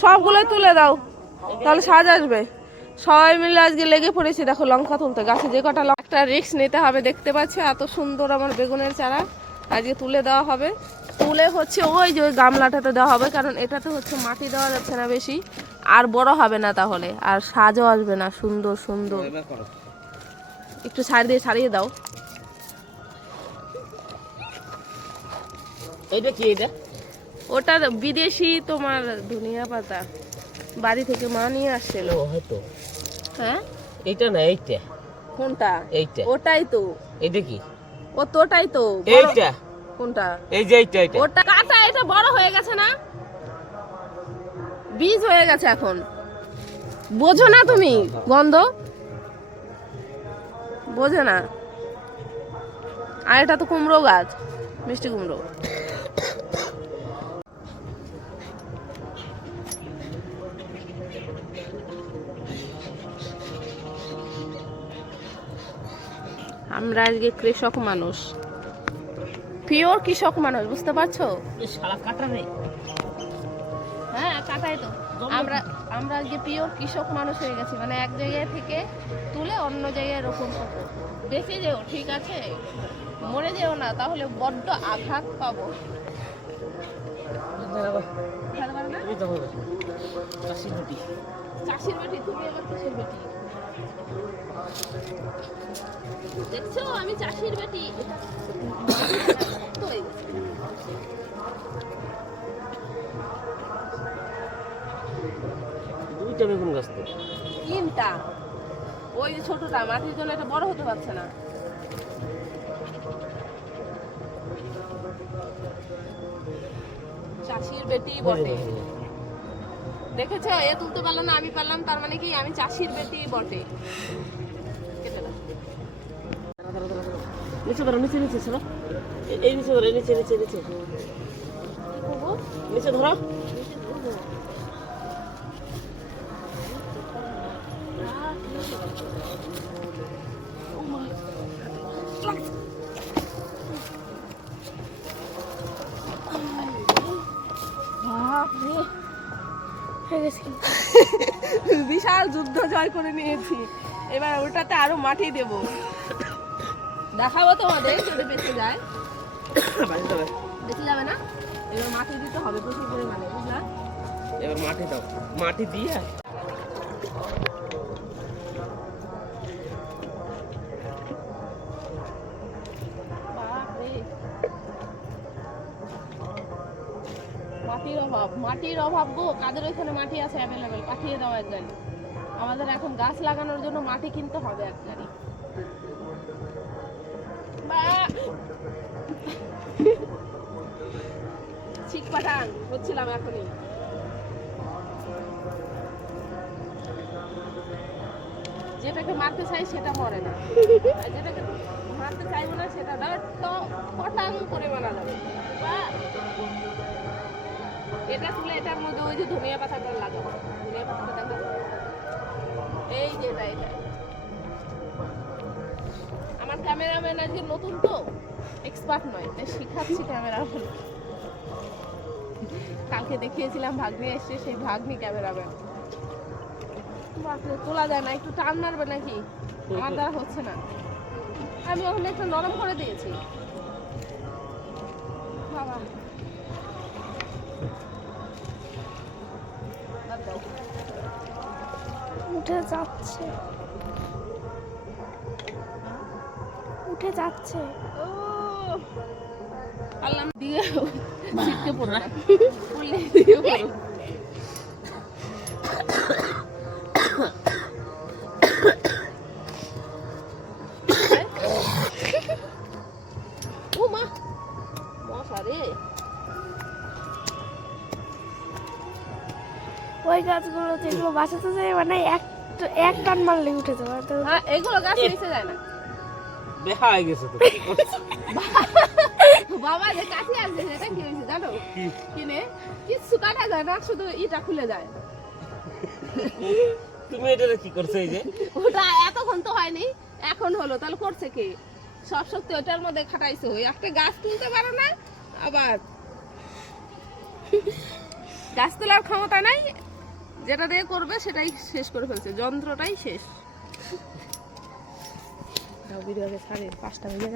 সামনেটা তুল দাও তাহলে সাজ আসবে। সবাই মিলে আজকে লেগে পড়েছি দেখো লঙ্কা তুলতে গাছে যে কটা একটা রিক্স নিতে হবে দেখতে পাচ্ছ এত সুন্দর আমার বেগুনের চারা। আজকে তুলে দেওয়া হবে। তুলে হচ্ছে ওই যে ওই গামলাটাতে দেওয়া হবে কারণ এটাতে হচ্ছে মাটি দেওয়া যাচ্ছে না বেশি। আর বড় হবে না তাহলে আর সাজও আসবে না সুন্দর সুন্দর। একটু ছাড় দিয়ে ছাড়িয়ে দাও। কি এটা ওটা বিদেশি তোমার ধনিয়া পাতা। বাড়ি থেকে মা নিয়ে আসছিল। হয়তো। হ্যাঁ? এইটা না এইটা। কোনটা? এইটা। ওটাই তো। এইটা কি? ও তোটাই তো। এইটা। কোনটা? এই যে এইটা এইটা। ওটা কাটা এটা বড় হয়ে গেছে না? বীজ হয়ে গেছে এখন। বোঝো না তুমি গন্ধ? বোঝে না। আর এটা তো কুমড়ো গাছ মিষ্টি কুমড়ো। আমরা আজকে কৃষক মানুষ। পিওর কৃষক মানুষ বুঝতে পারছ? হ্যাঁ কাটাই তো। আমরা আমরা আজকে পিওর কৃষক মানুষ হয়ে গেছি। মানে এক জায়গায় থেকে তুলে অন্য জায়গায় রোপণ করব। বেঁচে যেও ঠিক আছে? মরে যেও না তাহলে বড্ড আঘাত পাবো। চাষির বেটি। তুমি আমার চাষির বেটি? দেখছ? আমি চাষির বেটি। দুইটা বেগুন গাছ তো। তিনটা। ওই যে ছোটটা মাটির জন্য এটা বড় হতে পারছে না। চাষির বেটি বটে। দেখেছ? এ তুলতে পারল না আমি পারলাম তার মানে কি আমি চাষির বেটি বটে। কেটে। নিচে ধরো, নিচে নিচে ছিল এই নিচে ধরো নিচে নিচে নিচে। নিচে ধরো। বিশাল যুদ্ধ জয় করে নিয়েছি। এবার ওটাতে আরও মাটি দেব। দেখাবো তোমাদের যদি বেঁচে যায়। বেঁচে যাবে না? এবার মাটি দিতে হবে প্রচুর পরিমাণে বুঝলা? এবার মাটি দাও। মাটি দিয়ে? মাটির অভাব মাটির অভাব গো। কাদের ওইখানে মাটি আছে অ্যাভেলেবেল পাঠিয়ে দাও এক গাড়ি আমাদের এখন গাছ লাগানোর জন্য মাটি কিনতে হবে এক গাড়ি ঠিক পাঠান হচ্ছিলাম এখনই। যেটাকে মারতে চাই সেটা মরে না। যেটাকে মারতে চাইব না সেটা তো পটাং করে মারা যাবে। এটা তুলে এটার মধ্যে ওই যে ধনিয়া পাতাটা লাগাবো। ধনিয়া পাতাটা দেখো এই যে এটা এটা। ক্যামেরাম্যান আজকে নতুন তো এক্সপার্ট নয়, তাই শিখাচ্ছি ক্যামেরাম্যান। কালকে দেখিয়েছিলাম ভাগ্নি এসছে, সেই ভাগ্নি ক্যামেরাম্যান। বাপরে, তোলা যায় না, একটু টান মারবে নাকি? আমার দ্বারা হচ্ছে না। আমি ওখানে একটু নরম করে দিয়েছি। বাবা। উঠে যাচ্ছে। উঠে যাচ্ছে। ও দিয়ে ছিটকে পড়ো না। দিয়ে পড়ো। ও মা মশা রে। ওই গাছগুলো যেগুলো বাঁচাতে যায় মানে এক এক টান মারলে উঠে যাবে। হ্যাঁ এগুলো গাছ নিচে যায় না। দেখা হয়ে গেছে তো। বাবা যে কাছে আসছে সেটা কি হয়েছে জানো? কিনে? কিচ্ছু কাটা যায় না শুধু ইটা খুলে যায়। তুমি এটা কি করছ এই যে? ওটা এতক্ষণ তো হয়নি এখন হলো। তাহলে করছে কি? সব সত্যি ওটার মধ্যে খাটাইছো একটা গাছ তুলতে পারো না আবার গাছ তোলার ক্ষমতা নাই। যেটা দিয়ে করবে সেটাই শেষ করে ফেলছে। যন্ত্রটাই শেষ। ভিডিও আগে সাড়ে পাঁচটা বেজে গেছে